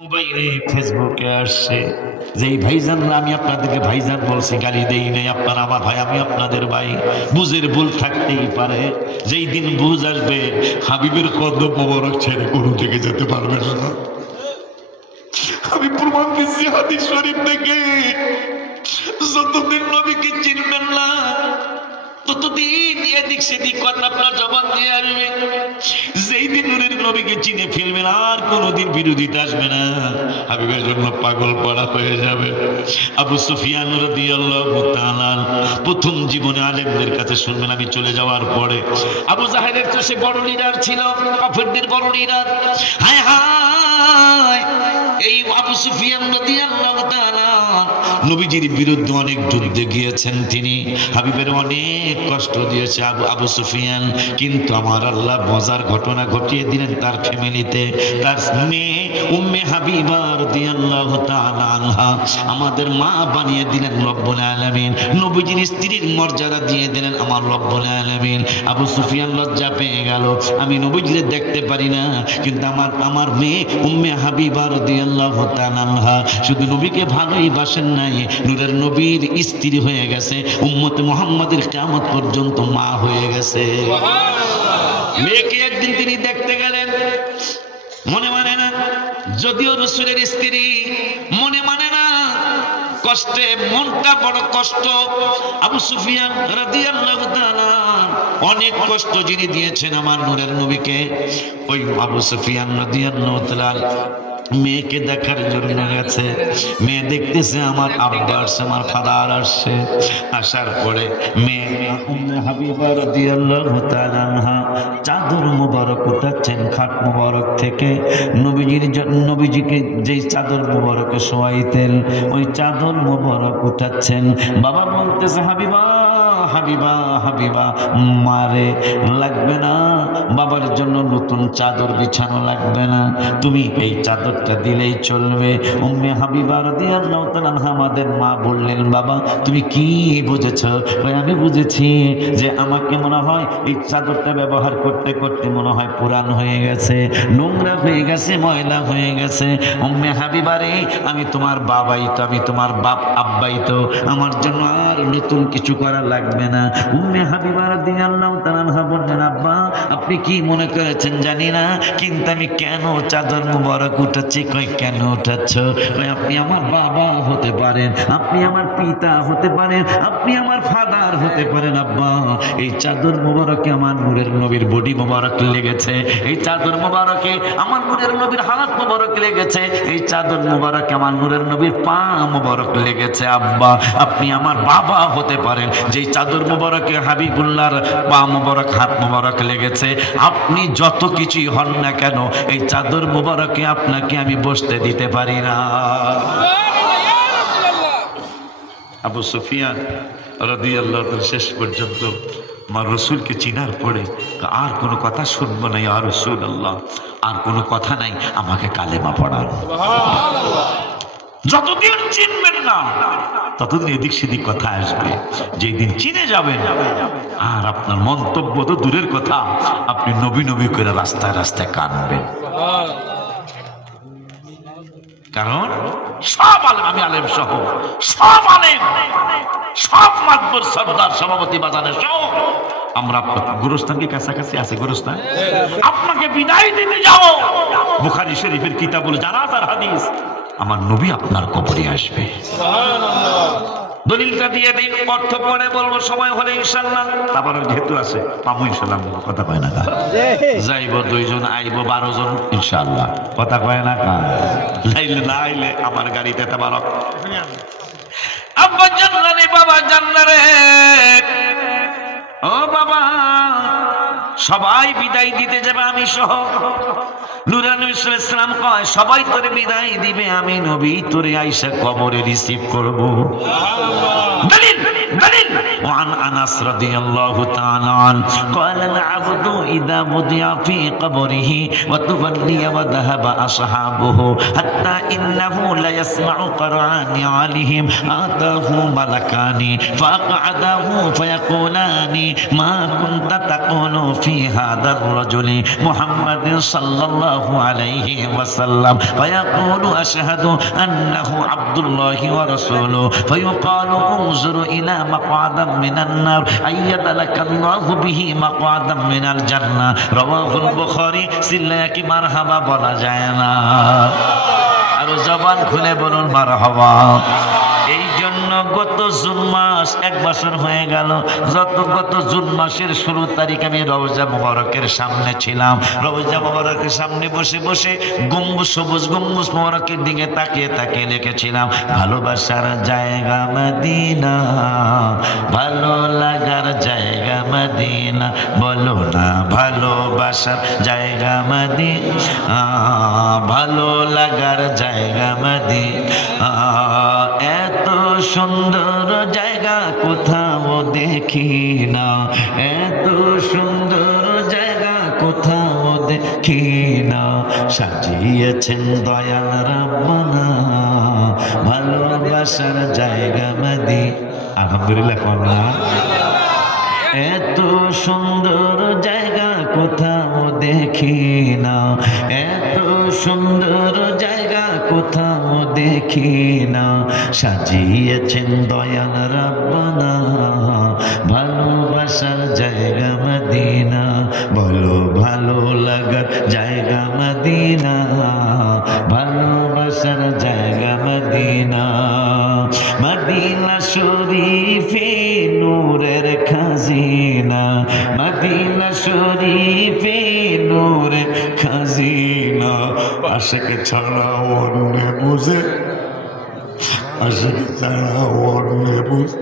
মোবাইলে ফেসবুকে আসছে যে ভাইজানরা, আমি আপনাদেরকে ভাইজান বলছি, গালি দেই নাই, আপনারা আমার ভাই, আমি আপনাদের ভাই। বুঝের ভুল থাকতেই পারে, যেই দিন বুঝ আসবে হাবিবের কদম মোবারক ছেড়ে কোনো থেকে যেতে পারবেন না। আমি প্রমাণ দিচ্ছি হাদিস শরীফ থেকে, যতদিন নবীকে চিনবেন না ততদিন এদিক সেদিক কথা আপনার জবান দিয়ে আসবে। যেই দিন নূরের নবীকে চিনে ফেলবেন আর কোনোদিন বিরোধিতা আসবে না, হাবিবের জন্য পাগল পড়া হয়ে যাবে। আবু সুফিয়ান রাদিয়াল্লাহু তাআলা প্রথম জীবনে আলেমদের কাছে শুনবেন। আমি চলে যাওয়ার পরে আবু জাহেলের তো সে বড় লিডার ছিল, কাফেরদের বড় লিডার। হায় হায়, এই আবু সুফিয়ান রাদিয়াল্লাহু তাআলা নবীজির বিরুদ্ধে অনেক যুদ্ধে গিয়েছেন, তিনি হাবিবের অনেক কষ্ট দিয়েছে আবু সুফিয়ান। কিন্তু আমার আল্লাহ মজার ঘটনা ঘটিয়ে দিলেন তার ফ্যামিলিতে। তার মেয়ে উম্মে হাবিবা রাদিয়াল্লাহু তাআলা আনহা আমাদের মা বানিয়ে দিলেন রব্বুল আলামিন। নবীজির স্ত্রীর মর্যাদা দিয়ে দিলেন আমার রব্বুল আলামিন। আবু সুফিয়ান লজ্জা পেয়ে গেল, আমি নবীজিকে দেখতে পারি না, কিন্তু আমার মেয়ে উম্মে হাবিবা রাদিয়াল্লাহু তাআলা আনহা শুধু নবীকে ভালোই বাসেন নাই, নূরের নবীর স্ত্রী হয়ে গেছে, উম্মতে মুহাম্মাদের কিয়ামত পর্যন্ত মা হয়ে গেছে। মেয়েকে একদিন তিনি দেখতে গেলেন, মনে মানে না, যদিও রাসূলের স্ত্রী, মনে মানে না, কষ্টে মনটা বড় কষ্ট। আবু সুফিয়ান রাদিয়াল্লাহু তাআলা অনেক কষ্ট যিনি দিয়েছেন আমার নূরের নবীকে, ওই আবু সুফিয়ান রাদিয়াল্লাহু তাআলা মেয়েকে দেখার জন্য গেছে। মেয়ে দেখতেছে আমার আব্বা আসছে, আমার ফাদার আসছে। আসার পরে মেয়ে উম্মে হাবিবা রাদিয়াল্লাহু তাআলা আনহা চাদর মুবারক উঠাচ্ছেন খাট মুবারক থেকে। নবীজিকে যেই চাদর মুবারকে শোয়াইতেন ওই চাদর মুবারক উঠাচ্ছেন। বাবা বলতেছে, হাবিবা হাবিবা হাবিবা, মারে লাগবে না, বাবার জন্য নতুন চাদর বিছানো লাগবে না, তুমি এই চাদরটা দিলেই চলবে। উম্মে হাবিবা রাদিয়াল্লাহু তাআলা আমাদের মা বললেন, বাবা তুমি কি বুঝেছো? আমি বুঝেছি যে আমাকে মনে হয় এই চাদরটা ব্যবহার করতে করতে মনে হয় পুরান হয়ে গেছে, নোংরা হয়ে গেছে, ময়লা হয়ে গেছে। উম্মে হাবিবা রে, আমি তোমার বাবাই তো, আমি তোমার বাপ আব্বাই তো, আমার জন্য আর নতুন কিছু করা লাগবে না। উম্মে হাবিবা রাদিয়াল্লাহু তাআলা বললেন, আব্বা আপনি কি মনে করেছেন জানি না, কিন্তু আমি কেন চাদর মুবারক উঠাচ্ছি? কই কেন উঠাচ্ছ? কই আপনি আমার বাবা হতে পারেন, আপনি আমার পিতা হতে পারেন, আপনি আমার ফাদার হতে পারেন। আব্বা এই চাদর মুবারকে আমার নূরের নবীর বডি মুবারক লেগেছে, এই চাদর মুবারকে আমার নূরের নবীর হাত মুবারক লেগেছে, এই চাদর মুবারকে আমার নূরের নবীর পা মুবারক লেগেছে। আব্বা আপনি আমার বাবা হতে পারেন, যেই চাদর মুবারকে হাবিবুল্লাহর পা মুবারক হাত মুবারক লেগেছে। আপনি যত কিছুই হন না কেন, এই চাদর মুবারকে আপনাকে আমি বসতে দিতে পারি না। আবু সুফিয়ান রাদিয়াল্লাহু তাআলা শেষ পর্যন্ত আমার রসুলকে চিনার পরে আর কোনো কথা শুনবো না, ইয়া রাসূলুল্লাহ আর কোনো কথা নাই, আমাকে কালেমা পড়ান। যতদিন চিনবেন না ততদিন এদিক সেদিক কথা আসবে, যেই দিন চিনে যাবেন আর আপনার মন্তব্য তো দূরের কথা, আপনি নবী নবী করে রাস্তায় রাস্তায় কাঁদবেন। কারণ সব আলেম, আমি আলেম সহ সব আলেম, সব মাতবর সর্দার সভাপতি বাজারের সহ আমরা গোরস্থানকে কাছাকাছি আছে, গোরস্থান আপনাকে বিদায় দিতে যাও, বুখারী শরীফের কিতাবুল জানাজার হাদিস, আমার নবী আপনার কবরে আসবে। দলিলটা দিয়ে দিই, অর্থ পরে বলবো সময় হলে ইনশাআল্লাহ। তারপর যেহেতু আছে পাবো ইনশাআল্লাহ, কথা কয় না কা যাইব 2 জন আইব 12 জন ইনশাআল্লাহ, কথা কয় না কা লাইলে না আইলে আমার গাড়িতে তাবারক। আব্বা জান্নারে, বাবা জান্নারে, ও বাবা সবাই বিদায় দিতে যাবে আমি সহ। নূরে নবী সাল্লাল্লাহু আলাইহি ওয়াসাল্লাম কয় সবাই তোরে বিদায় দিবে, আমি নবী তোরে আইসা কবরে রিসিভ করব। সুবহানাল্লাহ। দলিল دليل وعن أنس رضي الله تعالى عنه قال العبد إذا وضع في قبره وتولي وذهب أصحابه حتى إنه ليسمع قرعان عليهم آتاه ملكان فأقعده فيقولان ما كنت تقول في هذا الرجل محمد صلى الله عليه وسلم فيقول أشهد أنه عبد الله ورسوله فيقال انظر إلى مقعدا من النار أيد لك الله به مقعدا من الجنة رواه البخاري সিল্লাকি মারহাবা বলা যায় না আর জবান খুলে বলুন মারহাবা এই জন্য গত জুন মাস 1 বছর হয়ে গেল গত জুন মাসের 16 তারিখ আমি রওজা মুবারকের সামনে ছিলাম রওজা মুবারকের সামনে বসে বসে গম্বুজ সবুজ গম্বুজ মুবারকের দিকে তাকিয়ে তাকিয়ে লিখেছিলাম ভালোবাসার জায়গা মদিনা ভালো লাগার জায়গা মদিনা বলো না ভালোবাসার জায়গা মদিনা ভালো লাগার জায়গা মদিনা এত সুন্দর জায়গা কোথাও দেখি না এত সুন্দর জায়গা কোথাও দেখি না সাজিয়েছেন দয়াল রাব্বানা ভালোবাসার জায়গা মদিনা আলহামদুলিল্লাহ কোনা এত সুন্দর জায়গা কোথাও দেখি না এত সুন্দর জায়গা কোথাও দেখি না সাজিয়েছেন দয়াল রাব্বানা ভালোবাসার জায়গা মদিনা বলো ভালো লাগার জায়গা মদিনা ভালোবাসার জায়গা মদিনা মদিনা শরীফে নূরের খাজিনা মদিনা শরীফে নূরের খাজিনা আশিক ছাড়া অন্য বুঝে আশিক ছাড়া অন্য বুঝে